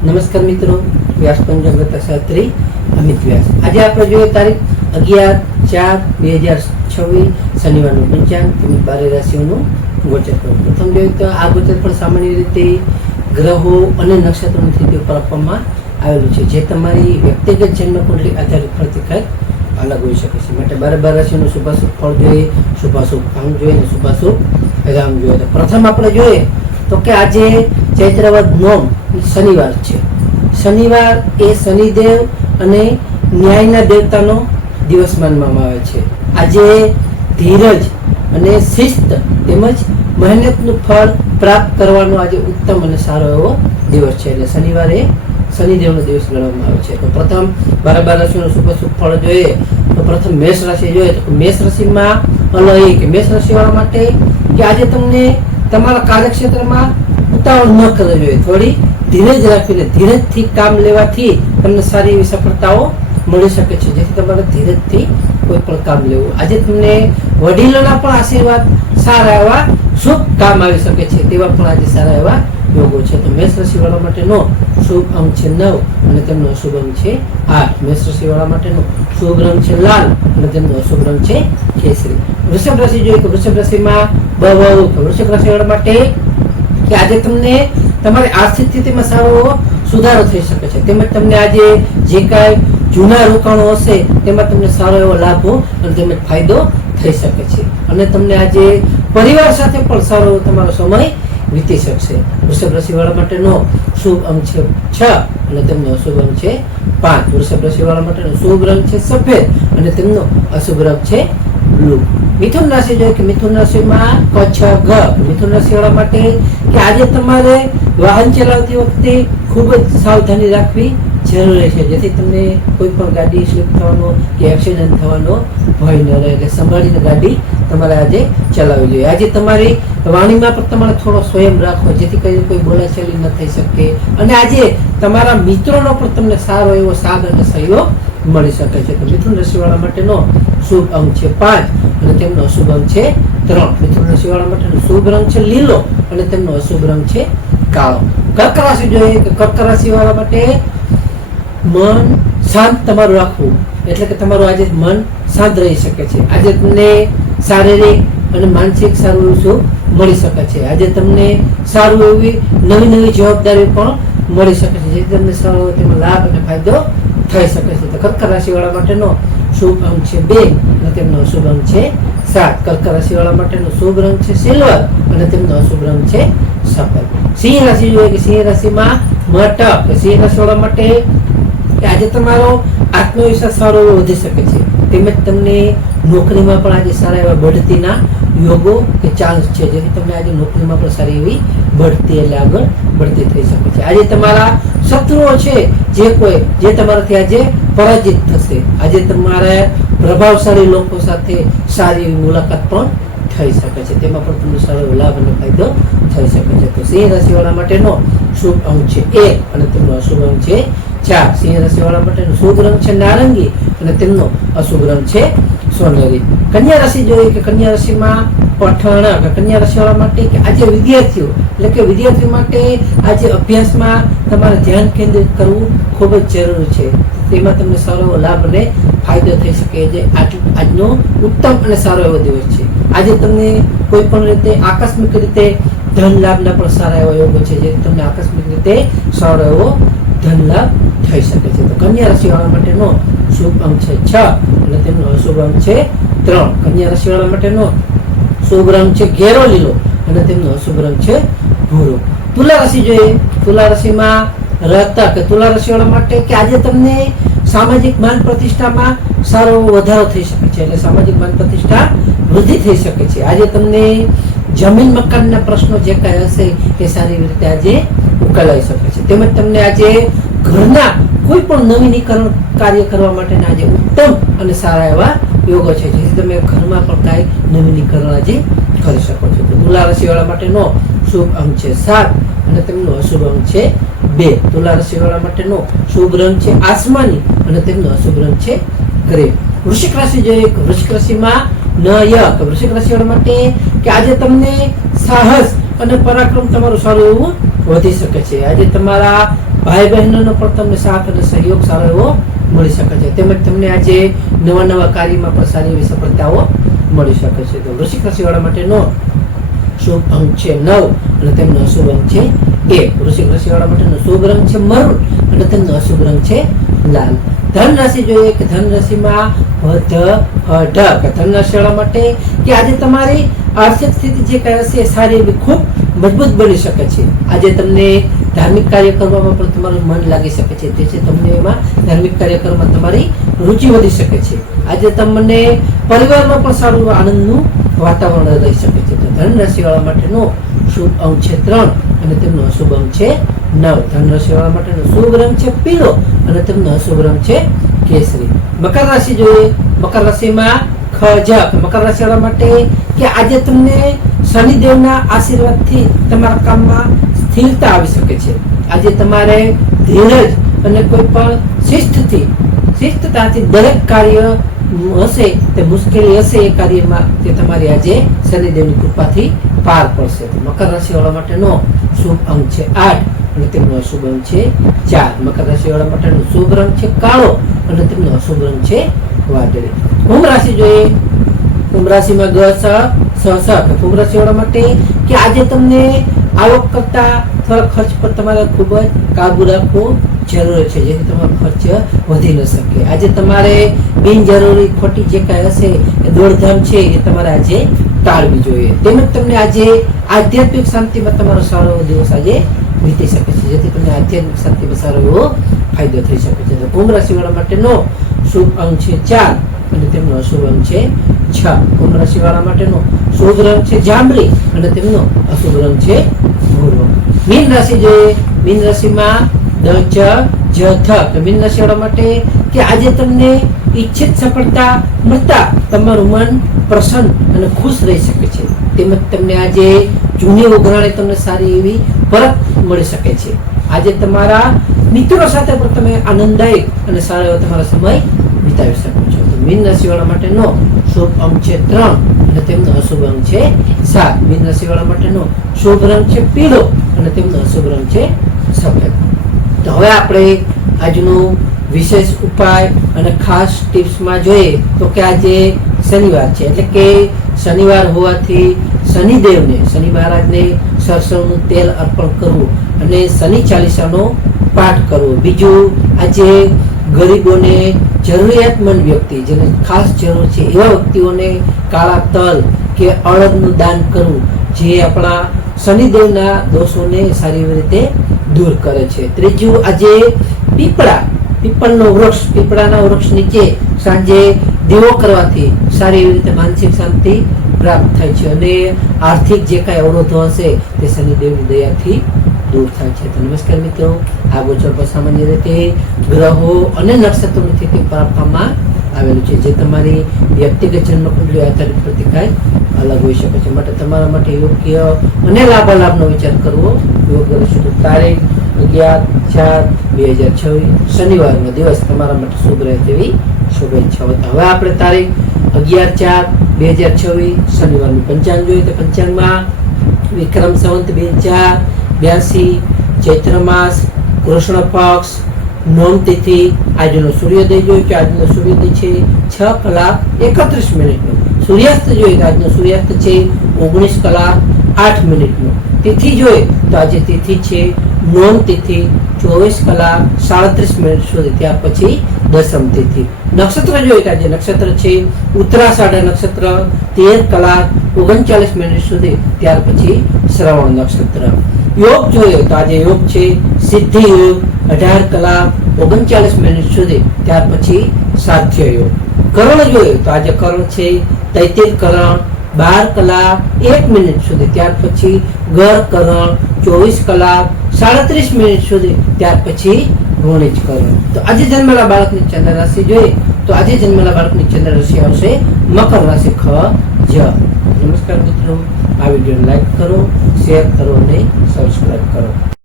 નમસ્કાર મિત્રો, વ્યાસ પંચાંગ શાસ્ત્રી અમિત વ્યાસ. આજે આપણે જોઈએ તારીખ 11/4/2026 શનિવારનું પંચાંગ તેમજ 12 રાશિઓનું ગોચર. પ્રથમ જોઈએ તો આ ગોચર પણ સામાન્ય રીતે ગ્રહો અને નક્ષત્રોની સ્થિતિ ઉપર આપવામાં આવેલું છે, જે તમારી વ્યક્તિગત જન્મ કુંડળી આધારિત ફળથી કંઈક અલગ હોઈ શકે છે. માટે 12 રાશિઓનું શુભાશુભ ફળ જોઈએ, શુભાશુભ અંગ જોઈએ અને શુભાશુભ રામ જોઈએ. તો પ્રથમ આપણે જોઈએ તો કે આજે ચૈત્રવદ નોમ શનિવાર છે. શનિવાર એ શનિદેવ અને ન્યાયના દેવતાનો દિવસ માનવામાં આવે છે. આજે ધીરજ અને શિસ્ત તેમજ મહેનતનું ફળ પ્રાપ્ત કરવાનો આજે ઉત્તમ અને સારો એવો દિવસ છે. એટલે શનિવારે શનિદેવનો દિવસ ગણવામાં આવે છે. તો પ્રથમ 12 રાશિઓનું શુભાશુભ ફળ જોઈએ તો પ્રથમ મેષ રાશિ જોઈએ તો મેષ રાશિમાં અલૌકિક મેષ રાશિવાળા માટે કે આજે તમને તમારા કાર્યક્ષેત્રમાં ઉતાવળ ન કરવી જોઈએ. થોડી ધીરજ રાખીને ધીરજથી કામ લેવાથી તમને સારી એવી સફળતાઓ મળી શકે છે, જેથી તમારે ધીરજથી કોઈ પણ કામ લેવું. આજે તમને વડીલોના પણ આશીર્વાદ સારા એવા શુભ કામ આવી શકે છે, તેવા પણ આજે સારા એવા યોગો છે. તો મેષ રાશિવાળા માટેનો શુભ અંક છે 9 અને તેમનો અશુભ અંક છે 8. મેષ રાશિવાળા માટેનો શુભ રંગ છે લાલ અને તેમનો અશુભ રંગ છે કેસરી. વૃષભ રાશિ જોઈએ તો વૃષભ રાશિમાં વૃષભ રાશિવાળા માટે કે આજે તમને તમારી આર્થિક સ્થિતિમાં સારો સુધારો થઈ શકે છે, તેમજ તમને આજે જે કાંઈ જૂના રોકાણો હશે તેમાં તમને સારો એવો લાભો અને તેમજ ફાયદો થઈ શકે છે, અને તમને આજે પરિવાર સાથે પણ સારો એવો તમારો સમય વીતી શકશે. વૃષભ રાશિવાળા માટેનો શુભ અંક છે 6 અને તેમનો અશુભ અંક છે 5. વૃષભ રાશિવાળા માટેનો શુભ રંગ છે સફેદ અને તેમનો અશુભ રંગ છે બ્લુ. મિથુન રાશિ જોઈએ કે મિથુન રાશિમાં મિથુન રાશિવાળા માટે કે આજે તમારે વાહન ચલાવતી વખતે ખૂબ જ સાવધાની રાખવી જરૂરી છે, જેથી તમને કોઈ પણ ગાડી સ્લીપ થવાનો કે એક્સિડન્ટ થવાનો ભય ન રહે. એટલે સંભાળીને ગાડી તમારે આજે ચલાવવી જોઈએ. આજે તમારી વાણીમાં પણ તમારે થોડો સંયમ રાખવો, જેથી કરીને કોઈ બોલાચાલી ન થઈ શકે, અને આજે તમારા મિત્રોનો પણ તમને સારો એવો સાથ અને સહયોગ મળી શકે છે. તો મિથુન રાશિવાળા માટેનો શુભ અંક છે 5 અને તેમનો અશુભ અંક છે 3. મિથુન રાશિવાળા માટેનો શુભ રંગ છે લીલો અને તેમનો અશુભ રંગ છે કાળો. કર્ક રાશિ જોઈએ કે કર્ક રાશિવાળા માટે મન શાંત તમારું રાખવું, એટલે કે તમારું આજે મન શાંત રહી શકે છે. આજે તમને શારીરિક અને માનસિક સારું એવું સુખ મળી શકે છે. આજે તમને સારું એવી નવી જવાબદારી પણ મળી શકે છે, જેથી તમને સારો તેમાં લાભ અને ફાયદો થઈ શકે છે. તો કર્ક રાશિવાળા માટેનો શુભ અંક છે 2 અને તેમનો અશુભ અંક છે 7. કર્ક રાશિવાળા માટેનો શુભ રંગ છે સિલ્વર અને તેમનો અશુભ રંગ છે સફેદ. સિંહ રાશિ જોઈએ કે સિંહ રાશિમાં મટક. સિંહ રાશિવાળા માટે કે આજે તમારો આત્મવિશ્વાસ સારો એવો વધી શકે છે, તેમજ તમને નોકરીમાં પણ આજે સારા એવા બઢતીના યોગો કે ચાન્સ છે, જેથી તમને આજે નોકરીમાં પણ સારી એવી બઢતી એટલે આગળ બઢતી થઈ શકે છે. આજે તમારા શત્રુઓ છે જે તમારાથી આજે પરાજિત થશે. આજે તમારા પ્રભાવશાળી લોકો સાથે સારી એવી મુલાકાત પણ થઈ શકે છે, તેમાં પણ તમને સારો લાભ અને ફાયદો થઈ શકે છે. તો સિંહ રાશિવાળા માટેનો શુભ અંક છે 1 અને તેમનો અશુભ અંક છે 4. સિંહ રાશિવાળા માટેનો શુભ રંગ છે નારંગી અને તેમનો અશુભ રંગ છે સોનેરી. કન્યા રાશિ જોઈએ કે કન્યા રાશિમાં પઠાણ. કન્યા રાશિવાળા માટે કે આજે વિદ્યાર્થીઓ એટલે કે વિદ્યાર્થીઓ માટે આજે અભ્યાસમાં તમારે ધ્યાન કેન્દ્રિત કરવું ખૂબ જ જરૂરી છે, તેમાં તમને સારો એવો લાભ અને ફાયદો થઈ શકે. જે આજનો ઉત્તમ અને સારો એવો દિવસ છે. આજે તમને કોઈ પણ રીતે આકસ્મિક રીતે ધન લાભના પણ સારા એવા યોગો છે, જે તમને આકસ્મિક રીતે સારો એવો ધન લાભ થઈ શકે છે. તો કન્યા રાશિવાળા માટેનો શુભ અંક છે 6 અને તેમનો અશુભ અંક છે 3. કન્યા રાશિવાળા માટેનો શુભ રંગ છે ઘેરો લીલો અને તેમનો અશુભ રંગ છે ભૂરો. તુલા રાશિ જોઈએ. તુલા રાશિમાં તુલા રાશિવાળા માટે કે આજે તમને સામાજિક માન પ્રતિષ્ઠામાં સારો વધારો થઈ શકે છે, એટલે સામાજિક માન પ્રતિષ્ઠા વૃદ્ધિ થઈ શકે છે. આજે તમને જમીન મકાનના પ્રશ્નો જે કાંઈ હશે તે સારી રીતે આજે ઉકેલાઈ શકે છે, તેમજ તમને આજે ઘરના કોઈ પણ નવીનીકરણ કાર્ય કરવા માટેના આજે ઉત્તમ અને સારા એવા યોગો છે, જેથી તમે ઘરમાં પણ કાંઈ નવીનીકરણ આજે કરી શકો છો. તો તુલા રાશિવાળા માટેનો શુભ અંક છે 7 અને તેમનો અશુભ અંક છે 2. તુલા રાશિવાળા માટેનો શુભ રંગ છે આસમાની અને તેમનો અશુભ રંગ છે ગ્રે. વૃશ્ચિક રાશિ જોઈએ વૃશ્ચિક રાશિમાં વૃશ્ચિક રાશિવાળા માટે કે આજે તમને સાહસ અને પરાક્રમ તમારું સારું એવું વધી શકે છે. આજે તમારા ભાઈ બહેનોનો પણ તમને સાથ અને સહયોગ સારો એવો મળી શકે છે. તેમજ તમને આજે નવા કાર્યમાં પણ સારી એવી સફળતાઓ મળી શકે છે. તો વૃશ્ચિક રાશિવાળા માટેનો શુભ અંક છે 9 અને તેમનો અશુભ અંક છે 1. વૃશ્ચિક રાશિવાળા માટેનો શુભ રંગ છે મરૂન અને તેમનો અશુભ રંગ છે લાલ. ધન રાશિ જોઈએ કે ધન રાશિમાં ધન રાશિવાળા માટે કે આજે તમારી આર્થિક સ્થિતિ જે કઈ હશે સારી એવી ખૂબ મજબૂત બની શકે છે. આજે તમને ધાર્મિક કાર્ય કરવામાં પણ તમારું મન લાગી શકે છે. તેથી તમને એમાં ધાર્મિક કાર્ય કરવામાં તમારી રુચિ વધી શકે છે. આજે તમને પરિવારમાં પણ સારું આનંદનું વાતાવરણ રહી શકે છે. તો ધન રાશિવાળા માટેનો શુભ અંક છે 3 અને તેમનો અશુભ અંક છે 9. ધન રાશિવાળા માટેનો શુભ રંગ છે પીળો અને તેમનો અશુભ રંગ છે કેસરી. મકર રાશિ જોઈએ. મકર રાશિમાં મકર રાશિવાળા માટે કે આજે તમને શનિદેવના આશીર્વાદથી તમારા કામમાં સ્થિરતા આવી શકે છે. આજે તમારે ધીરજ અને કોઈ પણ શિસ્તતાથી દરેક કાર્ય હશે તે મુશ્કેલી હશે એ કાર્યમાં તે તમારી આજે શનિદેવની કૃપાથી પાર પડશે. મકર રાશિવાળા માટેનો શુભ અંક છે 8 અને તેમનો અશુભ અંક છે 4. મકર રાશિવાળા માટેનો શુભ રંગ છે કાળો અને તેમનો અશુભ રંગ છે વાદળી. કુંભ રાશિ જોઈએ. કુંભ રાશિમાં કુંભ રાશિવાળા માટે કે આજે તમને આવક કરતા થોડા ખર્ચ પર તમારે ખૂબ જ કાબુ રાખવો જરૂરી છે, જેથી તમારો ખર્ચ વધી ન શકે. આજે તમારે બિનજરૂરી ખોટી જે કાંઈ હશે એ દોડધામ છે એ તમારે આજે ટાળવી જોઈએ. તેમજ તમને આજે આધ્યાત્મિક શાંતિમાં તમારો સારો એવો દિવસ આજે વીતી શકે છે, જેથી તમને આધ્યાત્મિક શાંતિમાં સારો એવો ફાયદો થઈ શકે છે. તો કુંભ રાશિવાળા માટેનો શુભ અંક છે 4 અને તેમનો અશુભ અંક છે 6. કુંભ રાશિવાળા માટેનો શુભ રંગ છે જાંબલી અને તેમનો અશુભ રંગ છે ભૂરો. મીન રાશિ જોઈએ. મીન રાશિમાં મીન રાશિવાળા માટે કે આજે તમને ઈચ્છિત સફળતા મળતા તમારું મન પ્રસન્ન અને ખુશ રહી શકે છે. તેમજ તમને આજે જૂની ઉઘરાણી તમને સારી એવી પરત મળી શકે છે. આજે તમારા મિત્રો સાથે પણ તમે આનંદદાયક અને સારો એવો તમારો સમય વિતાવી શકો છો. તો મીન રાશિવાળા માટેનો શુભ અંક છે 3 અને તેમનો અશુભ અંક છે 7. મીન રાશિવાળા માટેનો શુભ રંગ છે પીળો અને તેમનો અશુભ રંગ છે સફેદ. તો હવે આપણે આજનું વિશેષ ઉપાય અને ખાસ ટિપ્સમાં જોઈએ તો કે આજે શનિવાર છે, એટલે કે શનિવાર હોવાથી શનિ મહારાજને સરસવનું તેલ અર્પણ કરવું અને શનિ ચાલીસાનો પાઠ કરવો. બીજું આજે ગરીબોને જરૂરિયાતમંદ વ્યક્તિ જેને ખાસ જરૂર છે એવા વ્યક્તિઓને કાળા તલ કે અડદનું દાન કરવું, જે આપણા શનિદેવના દોષોને સારી રીતે દૂર કરે છે. ત્રીજું આજે પીપળાના વૃક્ષ નીચે સાંજે દીવો કરવાથી સારી એવી રીતે માનસિક શાંતિ પ્રાપ્ત થાય છે અને આર્થિક જે કાંઈ અવરોધો હશે તે શનિદેવની દયાથી દૂર થાય છે. તો નમસ્કાર મિત્રો, આ ગોચર પર સામાન્ય રીતે ગ્રહો અને નક્ષત્રોની સ્થિતિ પર આપવામાં આવેલું છે, જે તમારી વ્યક્તિગત જન્મકુંડળી આધારિત પ્રતિકાય અલગ હોઈ શકે છે. માટે તમારા માટે યોગ્ય અને લાભાલાભનો વિચાર કરવો યોગ્ય રહેશે. તારીખ 11/4/2026 શનિવારનો દિવસ તમારા માટે શુભ રહે તેવી શુભેચ્છાઓ. હવે આપણે તારીખ 11/4/2026 શનિવારનું પંચાંગ જોઈએ. તો પંચાંગમાં વિક્રમ સંવત 2082 ચૈત્ર માસ કૃષ્ણ પક્ષ નોમ તિથિ આજનો સૂર્યોદય જોઈએ તો આજનો સૂર્યોદય છે 6:31 સૂર્યાસ્ત જોઈએ તો આજનો સૂર્યાસ્ત છે 19:08. તિથિ જોઈએ તો આજે તિથિ છે નોમ તિથિ 24:37 સુધી, ત્યાર પછી દસમ તિથિ. નક્ષત્ર જોઈએ તો આજે નક્ષત્ર છે ઉત્તરાષાઢ નક્ષત્ર 13:39 સુધી, ત્યાર પછી શ્રવણ નક્ષત્ર. યોગ જોઈએ તો આજે યોગ છે સિદ્ધિ યોગ 18:39 સુધી, ત્યાર પછી સાધ્ય યોગ. કરણ જોઈએ તો આજે કરણ છે તૈતિલ કરણ 12:01 સુધી, ત્યાર પછી ગર કરણ 24:37 સુધી, ત્યાર પછી વણિજ કરણ. તો આજે જન્મેલા બાળકની ચંદ્ર રાશિ જોઈએ તો આજે જન્મેલા બાળકની ચંદ્ર રાશિ આવશે મકર રાશિ જ. નમસ્કાર મિત્રો, આ વિડીયોને લાઈક કરો, શેર કરો અને સબસ્ક્રાઇબ કરો.